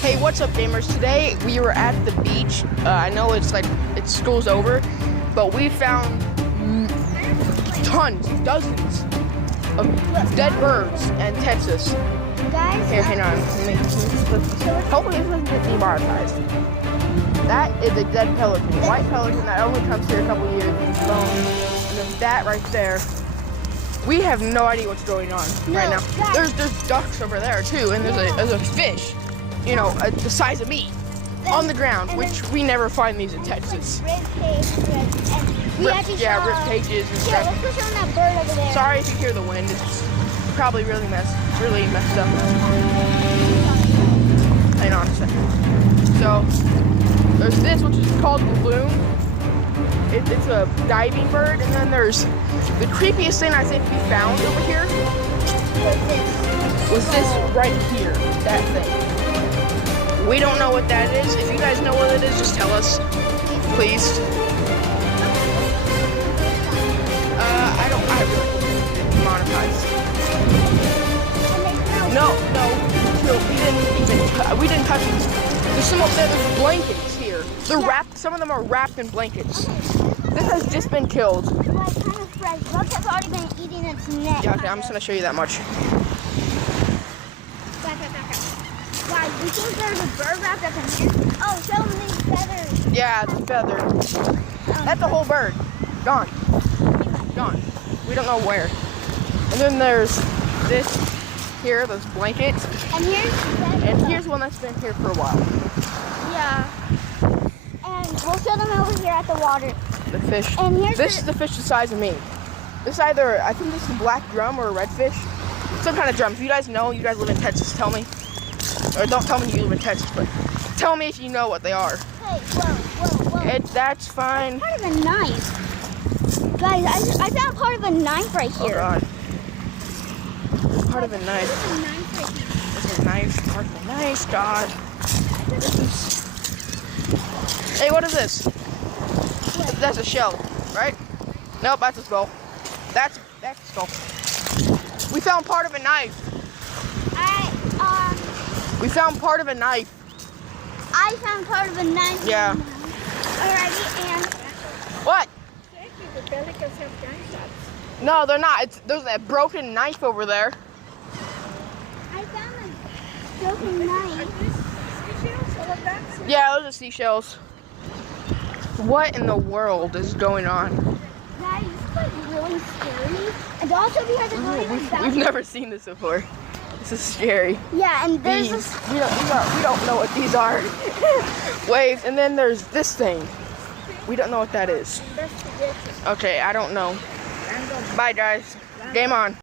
Hey, what's up, gamers? Today we were at the beach. I know it's school's over, but we found tons, dozens of dead birds and Texas. Guys, Here, hang on. Hopefully this doesn't get demonetized. That is a dead pelican, white pelican that only comes here a couple years. And then that right there. We have no idea what's going on right now. Guys. There's ducks over there too, and there's a fish, you know, the size of me, on the ground, which we never find these in Texas. Rib cages Rib cages and stuff. Let's go show them that bird over there. Sorry if you hear the wind. It's probably really messed up. Hang on a second. So there's this, which is called a loon. It's a diving bird, and then there's the creepiest thing I think we found over here was this right here, that thing. We don't know what that is. If you guys know what it is, just tell us, please. I really demonetized. No, we didn't touch these. There's blankets here. They're wrapped. Some of them are wrapped in blankets. This has just been killed. Like, kind of fresh. Bugs have already been eating its neck. Yeah, okay, I'm just gonna show you that much. Back. Guys, you think there's a bird wrapped up in here? Oh, show them these feathers. Yeah, the feather. That's a whole bird. Gone. We don't know where. And then there's this here, those blankets. And here's one that's been here for a while. Yeah. And we'll show them over here at the water. The fish. And here's this is the fish the size of me. This I think this is a black drum or a redfish. Some kind of drum. If you guys know, you guys live in Texas, tell me. Or don't tell me you live in Texas, but tell me if you know what they are. Hey, whoa. That's fine. Part of a knife. Guys, I found part of a knife right here. Oh God. Part of a knife. There's a knife right here. There's a knife. Part of a knife. God. Hey, what is this? That's a shell, right? Nope, that's a skull. That's a skull. We found part of a knife. We found part of a knife. I found part of a knife. Yeah. Alrighty, and What? The pelicans have gunshots. No, they're not. There's that broken knife over there. I found a broken knife. Seashells, all of that? Yeah, those are seashells. What in the world is going on? Guys, this is like really scary. And also because it's not even We've never seen this before. This is scary. Yeah, and there's These, this. we don't know what these are. Waves, and then there's this thing. We don't know what that is. Okay, I don't know. Bye, guys. Game on.